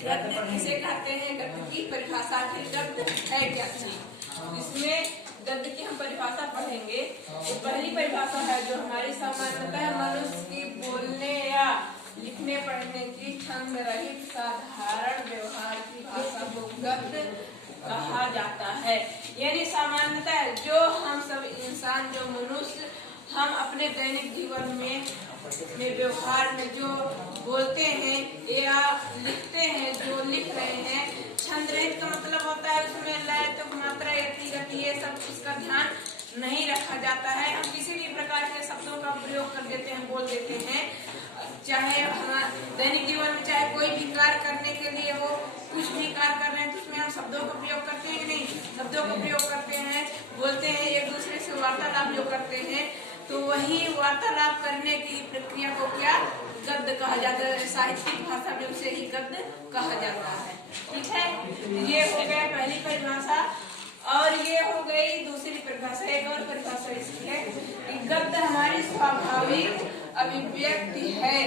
गद्य किसे कहते हैं, गद्य की परिभाषा है, गद्य है क्या चीज। इसमें गद्य की हम परिभाषा पढ़ेंगे। तो पहली परिभाषा है जो हमारी सामान्यतः मनुष्य की बोलने या लिखने पढ़ने की छंद रहित साधारण व्यवहार की भाषा को गद्य कहा जाता है। यानी सामान्यतः जो हम सब इंसान, जो मनुष्य, हम अपने दैनिक जीवन में व्यवहार में जो बोलते हैं या लिखते हैं, जो लिख रहे हैं, छंद रहित का मतलब होता है उसमें लय तुक मात्रा यति गति ये सब उसका ध्यान नहीं रखा जाता है। हम किसी भी प्रकार के शब्दों का प्रयोग कर देते हैं, बोल देते हैं। चाहे हमारे दैनिक जीवन में चाहे कोई भी कार्य करने के लिए वो कुछ भी कार्य कर रहे हैं तो उसमें हम शब्दों का प्रयोग करते हैं कि नहीं, शब्दों का प्रयोग करते हैं, बोलते हैं, एक दूसरे से वार्तालाप जो करते हैं, तो वही वार्तालाप करने की प्रक्रिया को क्या गद्य कहा जाता है। साहित्यिक भाषा में उसे ही गद्य कहा जाता है। ठीक है, ये हो गया पहली परिभाषा। और ये हो गई दूसरी परिभाषा। एक और परिभाषा इसकी है कि गद्य हमारी स्वाभाविक अभिव्यक्ति है।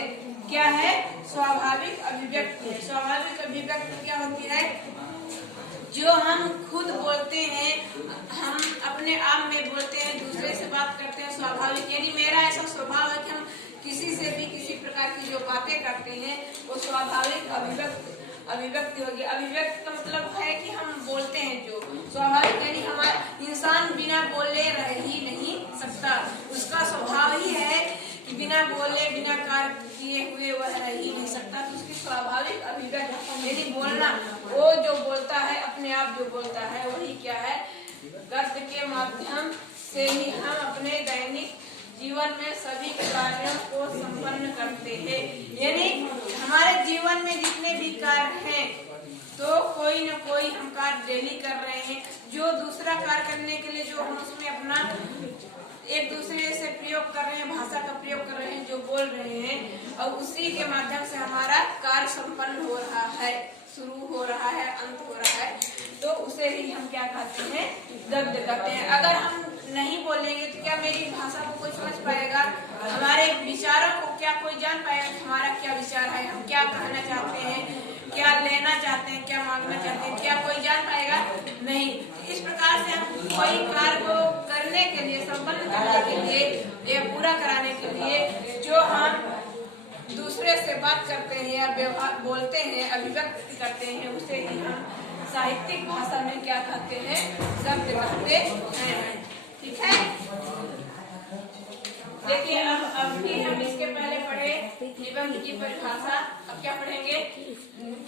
क्या है? स्वाभाविक अभिव्यक्ति है। स्वाभाविक अभिव्यक्ति क्या होती है? जो हम खुद बोलते हैं, हम अपने आप में बोलते हैं, दूसरे से बात करते हैं, स्वाभाविक। यानी मेरा ऐसा स्वभाव है कि हम किसी से भी किसी प्रकार की जो बातें करते हैं वो स्वाभाविक अभिव्यक्ति होगी। अभिव्यक्ति का मतलब है कि हम बोलते हैं जो स्वाभाविक, यानी हमारा इंसान बिना बोले रह ही नहीं सकता। उसका स्वभाव ही है कि बिना बोले, बिना कार्य किए हुए वह रह ही नहीं सकता। तो उसकी स्वाभाविक अभिव्यक्ति यानी बोलना, वो जो बोलता है, अपने आप जो बोलता है, वही क्या है? गद्य के माध्यम से ही हम अपने दैनिक जीवन में सभी कार्यों को संपन्न करते हैं। यानी हमारे जीवन में जितने भी कार्य हैं, तो कोई न कोई हम कार्य डेली कर रहे हैं। जो दूसरा कार्य करने के लिए जो हम उसमें अपना एक दूसरे से प्रयोग कर रहे हैं, भाषा का प्रयोग कर रहे हैं, जो बोल रहे हैं, और उसी के माध्यम से हमारा कार्य संपन्न हो रहा है, शुरू हो रहा है, अंत हो रहा है, तो उसे ही हम क्या कहते हैं? गद्य कहते हैं। अगर हम नहीं बोलेंगे तो क्या मेरी भाषा को कोई समझ पाएगा? हमारे विचारों को क्या कोई जान पाएगा कि हमारा क्या विचार है, हम क्या कहना चाहते हैं, क्या लेना चाहते हैं, क्या मांगना चाहते हैं? क्या कोई जान पाएगा? नहीं। इस प्रकार से हम कोई कार्य को करने के लिए, संपन्न करने के लिए या पूरा कराने के लिए जो हम दूसरे से बात करते हैं या व्यवहार बोलते हैं, अभिव्यक्ति करते हैं, उसे ही हम साहित्यिक भाषा में क्या कहते हैं? गद्य कहते हैं। ठीक है, देखिए अब भी हम इसके पहले पढ़े निबंध की परिभाषा। अब क्या पढ़ेंगे?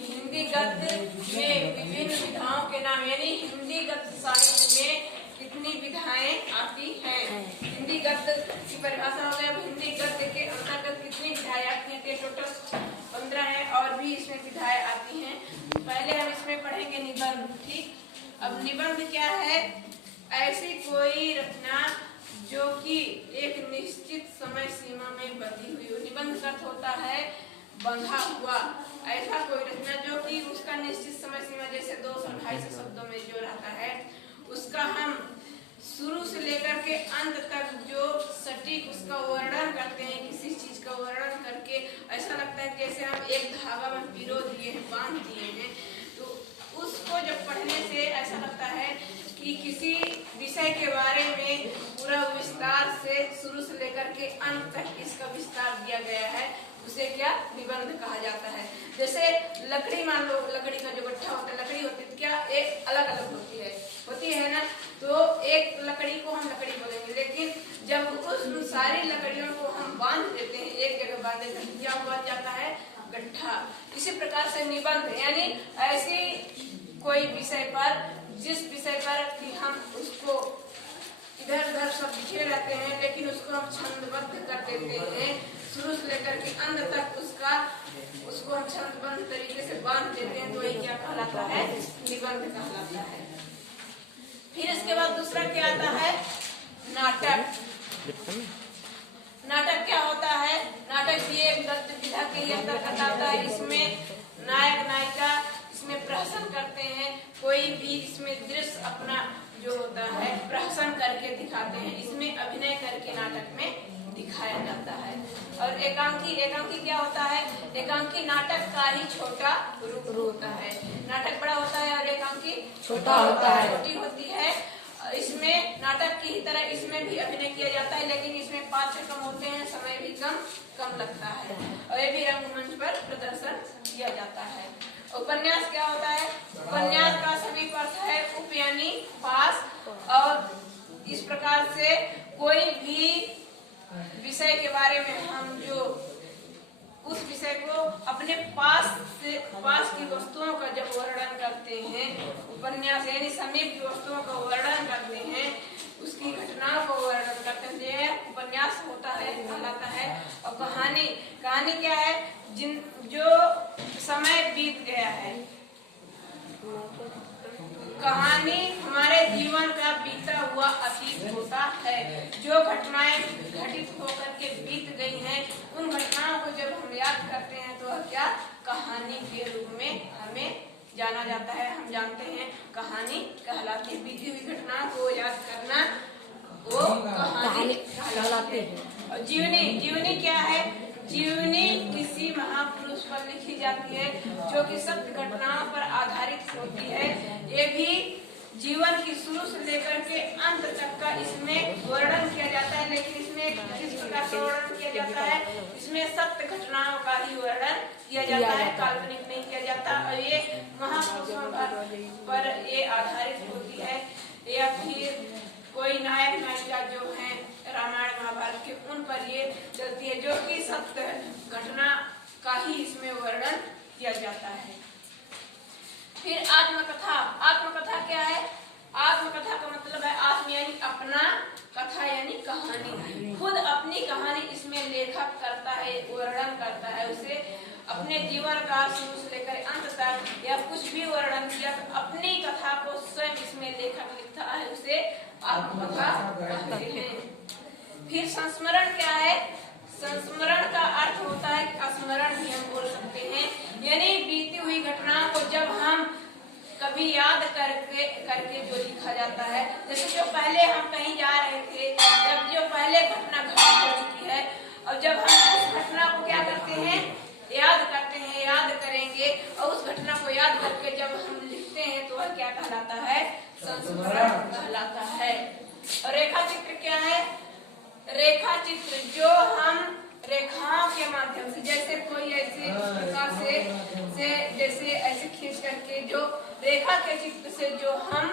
हिंदी गद्य में विभिन्न विधाओं के नाम, यानी हिंदी गद्य साहित्य में कितनी विधाएं आती हैं। हिंदी गद्य की परिभाषा हो गया। हिंदी गद्य के अंतर्गत कितनी विधाएं आती हैं? टोटल 15 है, और भी इसमें विधाएं आती हैं। पहले हम इसमें पढ़ेंगे निबंध। ठीक, अब निबंध क्या है? ऐसी कोई रचना जो कि एक निश्चित समय सीमा में बंधी हुई हो। निबंध का अर्थ होता है बंधा हुआ। ऐसा कोई रचना जो कि उसका निश्चित समय सीमा, जैसे 200-250 शब्दों में जो रहता है, उसका हम शुरू से लेकर के अंत तक जो सटीक उसका वर्णन करते हैं, किसी चीज का वर्णन करके ऐसा लगता है जैसे हम एक धागा में पिरो दिए हैं, बांध दिए हैं। तो उसको जब पढ़ने से ऐसा लगता है कि किसी विषय के बारे में पूरा विस्तार से शुरू से लेकर के अंत तक इसका विस्तार दिया गया है, उसे क्या? निबंध कहा जाता है। जैसे लकड़ी, मान लो लकड़ी का जो गट्ठा होता है, लकड़ी होती है तो क्या एक अलग अलग होती है ना? तो एक लकड़ी को हम लकड़ी बोलेंगे, लेकिन जब उस सारी लकड़ियों को हम बांध देते हैं, एक जगह बांध देते हैं, क्या बन जाता है? गट्ठा। इसी प्रकार से निबंध यानी ऐसी कोई विषय पर, जिस विषय पर कि हम उसको इधर उधर सब लिखे रहते हैं, लेकिन उसको हम छंदबद्ध कर देते हैं, शुरू से लेकर के अंत तक उसको हम छंदबद्ध तरीके से बांध देते हैं, तो ये क्या कहलाता है? निबंध कहलाता है। फिर इसके बाद दूसरा क्या आता है? नाटक। नाटक क्या होता है? नाटक ये गद्य विधा के अंतर्गत आता है। इसमें नायक नायिका इसमें प्रहसन करते हैं, कोई भी इसमें दृश्य अपना जो होता है प्रहसन करके दिखाते हैं, इसमें अभिनय करके नाटक में दिखाया जाता है। और एकांकी क्या होता है? एकांकी नाटक का ही छोटा रूप होता है। नाटक बड़ा होता है और एकांकी छोटा होता है, छोटी होती है। इसमें नाटक की ही तरह इसमें भी अभिनय किया जाता है, लेकिन इसमें पात्र कम होते हैं, समय भी कम लगता है और ये भी रंगमंच पर प्रदर्शन किया जाता है। उपन्यास क्या होता है? उपन्यास का सभी अर्थ है उप यानी पास, और इस प्रकार से कोई भी विषय के बारे में हम जो उस विषय को अपने पास की वस्तुओं का जब वर्णन करते हैं, उपन्यास यानी समीप की वस्तुओं का वर्णन करते हैं, उसकी घटनाओं को वर्णन करते हैं, उपन्यास होता है, कहलाता है। और कहानी क्या है? जो समय बीत गया है। कहानी हमारे जीवन का बीता हुआ अतीत होता है। जो घटनाएं घटित होकर के बीत गई हैं, उन घटनाओं को जब हम याद करते हैं तो क्या कहानी के रूप में हमें जाना जाता है, हम जानते हैं, कहानी कहलाती है। बीती हुई घटनाओं को याद करना वो कहानी कहलाती है। और जीवनी क्या है? जीवनी किसी महापुरुष पर लिखी जाती है जो कि सत्य घटनाओं पर आधारित होती है। ये भी जीवन की शुरू से लेकर के अंत तक का इसमें वर्णन किया जाता है, लेकिन इसमें किस प्रकार से वर्णन किया जाता है? इसमें सत्य घटनाओं का ही वर्णन किया जाता है, काल्पनिक नहीं किया जाता। और ये महापुरुषों पर ये आधारित होती है, या फिर कोई नायक नायिका जो है रामायण महाभारत के, उन पर ये चलती है, जो कि सत्य घटना का ही इसमें वर्णन किया जाता है। फिर आत्मकथा क्या है? आत्मकथा का मतलब है आत्म यानी अपना, कथा यानी कहानी। खुद अपनी कहानी इसमें लेखक करता है, वर्णन करता है, उसे अपने जीवन का शुरू से लेकर अंत तक या कुछ भी वर्णन किया, अपनी कथा को स्वयं इसमें लेखक लिखता है, उसे आत्मकथा कहते हैं। फिर संस्मरण क्या है? संस्मरण का अर्थ होता है स्मरण भी हम बोल सकते हैं, यानी बीती हुई घटनाओं को जब हम कभी याद करके जो लिखा जाता है। जैसे जो पहले हम कहीं जा रहे थे, जब जो पहले घटना घटित हो चुकी है, और जब हम उस घटना को क्या करते हैं? याद करते हैं, याद करेंगे, और उस घटना को याद करके जब हम लिखते हैं तो वह क्या कहलाता है? संस्मरण कहलाता है। और रेखा चित्र क्या है? रेखा चित्र जो हम रेखाओं के माध्यम से, जैसे कोई ऐसे प्रकार से जैसे ऐसे खींच करके जो रेखा के चित्र से जो हम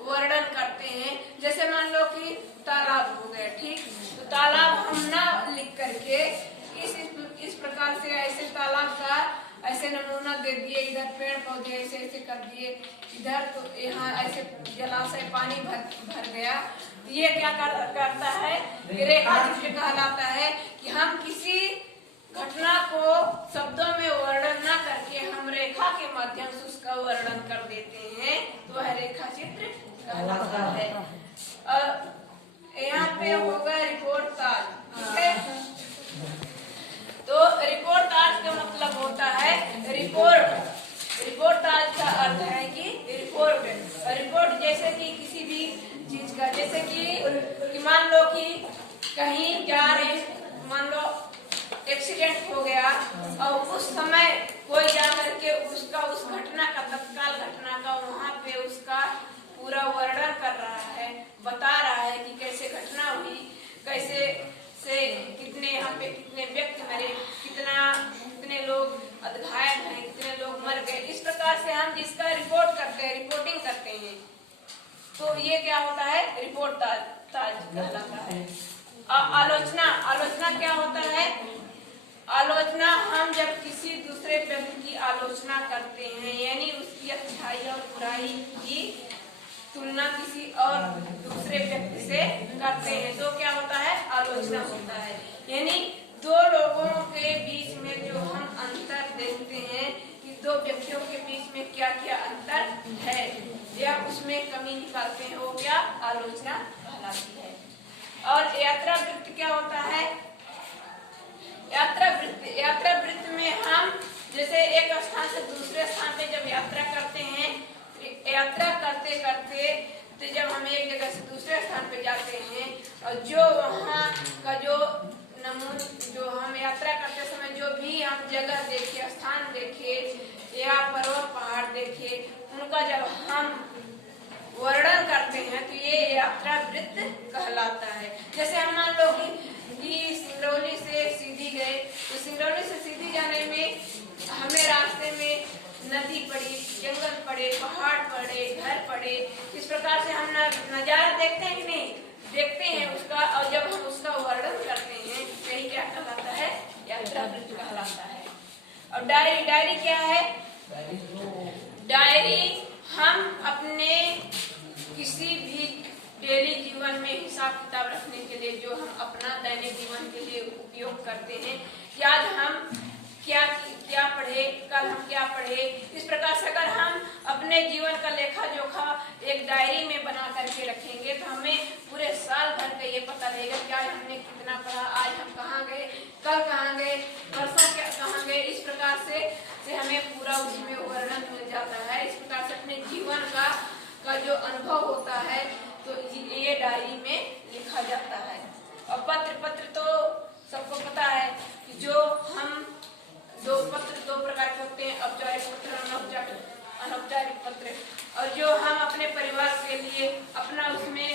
वर्णन करते हैं, जैसे मान लो कि तालाब हो गया, ठीक, तो तालाब हम ना लिख करके इस प्रकार से ऐसे तालाब का ऐसे नमूना दे दिए, इधर पेड़ पौधे ऐसे ऐसे कर दिए, इधर तो यहाँ ऐसे जलाशय पानी भर गया। ये क्या करता है? रेखा चित्र कहलाता है कि हम किसी घटना को शब्दों में वर्णन न करके हम रेखा के माध्यम से उसका वर्णन कर देते हैं, तो वह रेखा चित्र कहलाता है। यहाँ पे होगा रिपोर्ट ताज, ठीक है? तो रिपोर्ट ताज का मतलब होता है रिपोर्ट ताज का अर्थ है कि रिपोर्ट जैसे कि किसी भी चीज का, जैसे कि मान लो कि कहीं जा रहे, मान लो एक्सीडेंट हो गया और उस समय कोई जाकर के उसका उस घटना का, तत्काल घटना का वहाँ पे उसका पूरा वर्णन कर रहा है, बता रहा है कि कैसे घटना हुई, कैसे से कितने यहाँ पे कितने व्यक्ति मरे, कितने लोग घायल हैं, कितने लोग मर गए। इस प्रकार से हम जिसका रिपोर्ट करते हैं, रिपोर्टिंग करते हैं, तो ये क्या होता है? रिपोर्ट ताज कहलाता है। आलोचना क्या होता है? आलोचना हम जब किसी दूसरे व्यक्ति की आलोचना करते हैं, यानी उसकी अच्छाई और बुराई की तुलना किसी और दूसरे व्यक्ति से करते हैं, तो क्या होता है? आलोचना होता है। यानी दो लोगों के बीच में जो हम अंतर देखते हैं कि दो व्यक्तियों के बीच में क्या क्या अंतर है या उसमें कमी निकालते हैं, वो क्या आलोचना कहलाती है। और यात्रा वृत्त क्या होता है? यात्रा वृत्त में हम जैसे एक स्थान से दूसरे स्थान पे जब यात्रा करते हैं, यात्रा करते करते तो जब हम एक जगह से दूसरे स्थान पे जाते हैं और जो वहाँ का जो जो हम यात्रा करते समय जो भी हम जगह देखे, स्थान देखे या पर्वत पहाड़ देखे, उनका जब हम वर्णन करते हैं तो ये यात्रा वृत्त कहलाता है। जैसे हम मान लो कि सिंगरौली से सीधी गए, तो सिंगरौली से सीधी जाने में हमें रास्ते में नदी पड़ी, जंगल पड़े, पहाड़ पड़े, घर पड़े, इस प्रकार से हम नजारा देखते हैं कि नहीं, देखते हैं उसका, और जब हम उसका वर्णन करते हैं यही क्या कहलाता है, यात्रा वृत्त कहलाता है। और डायरी क्या है? डायरी हम अपने किसी भी डेली जीवन में हिसाब किताब रखने के लिए, जो हम अपना दैनिक जीवन के लिए उपयोग करते हैं कि आज हम क्या पढ़े, कल हम क्या पढ़े, इस प्रकार से अगर हम अपने जीवन का लेखा जोखा एक डायरी में बना करके रखेंगे तो हमें पूरे साल भर का ये पता रहेगा कि आज हमने कितना पढ़ा, आज हम कहाँ गए, कल कहाँ गए, परसों कहाँ गए, इस प्रकार से हमें पूरा उसमें वर्णन मिल जाता है। इस प्रकार से अपने जीवन का जो अनुभव होता है तो ये डायरी में लिखा जाता है। और पत्र तो सबको पता है कि जो हम दो प्रकार के होते हैं, औपचारिक पत्र, अनौपचारिक पत्र। और जो हम अपने परिवार के लिए अपना उसमें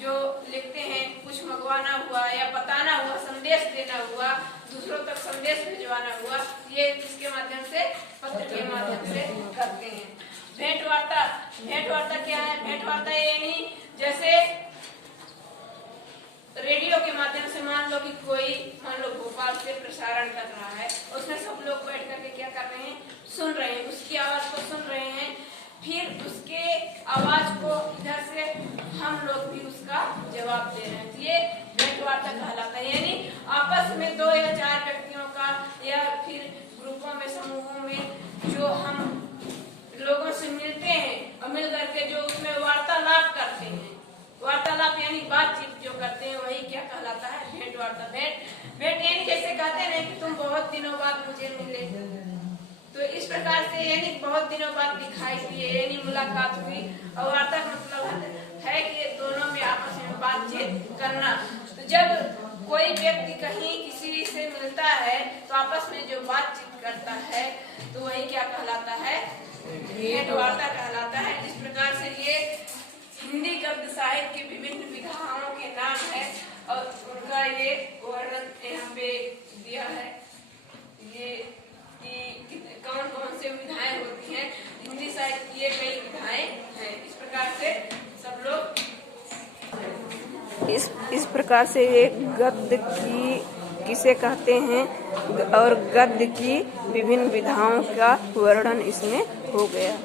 जो लिखते हैं, कुछ मंगवाना हुआ या बताना हुआ, संदेश देना हुआ, दूसरों तक संदेश भिजवाना हुआ, ये किसके माध्यम से, पत्र के माध्यम से करते हैं। भेंट वार्ता क्या है? भेंट वार्ता यानी जैसे रेडियो के माध्यम से मान लो कि कोई भोपाल से प्रसारण कर रहा है, उसमें सब लोग बैठ करके क्या कर रहे हैं, सुन रहे हैं, उसकी आवाज को सुन रहे हैं, फिर उसके आवाज को इधर से हम लोग भी उसका जवाब दे रहे हैं, तो ये भेंट वार्ता कहलाता है। यानी आपस में 2 या 4 व्यक्तियों का या फिर ग्रुपों में, समूहों में जो हम लोगों से मिलते हैं और मिल करके जो उसमें वार्तालाप करते हैं, वार्तालाप यानी बातचीत जो करते हैं, वही क्या कहलाता है, भेंट वार्ता। भेंट यानी जैसे कहते हैं कि तुम बहुत दिनों बाद मुझे मिले, तो इस प्रकार से यानी बहुत दिनों बाद दिखाई दिए, यानी मुलाकात हुई। और वार्ता का मतलब है कि दोनों में आपस में बातचीत करना। तो जब कोई व्यक्ति कहीं किसी से मिलता है तो आपस में जो बातचीत करता है तो वही क्या कहलाता है, भेंट वार्ता कहलाता है। जिस प्रकार से ये हिंदी गद्य साहित्य के विभिन्न विधाओं के नाम है और उनका ये वर्णन यहाँ पे दिया है, ये कि कौन कौन से विधाएं होती हैं हिंदी साहित्य की, ये कई विधाएं हैं। इस प्रकार से सब लोग इस प्रकार से ये गद्य की किसे कहते हैं और गद्य की विभिन्न विधाओं का वर्णन इसमें हो गया।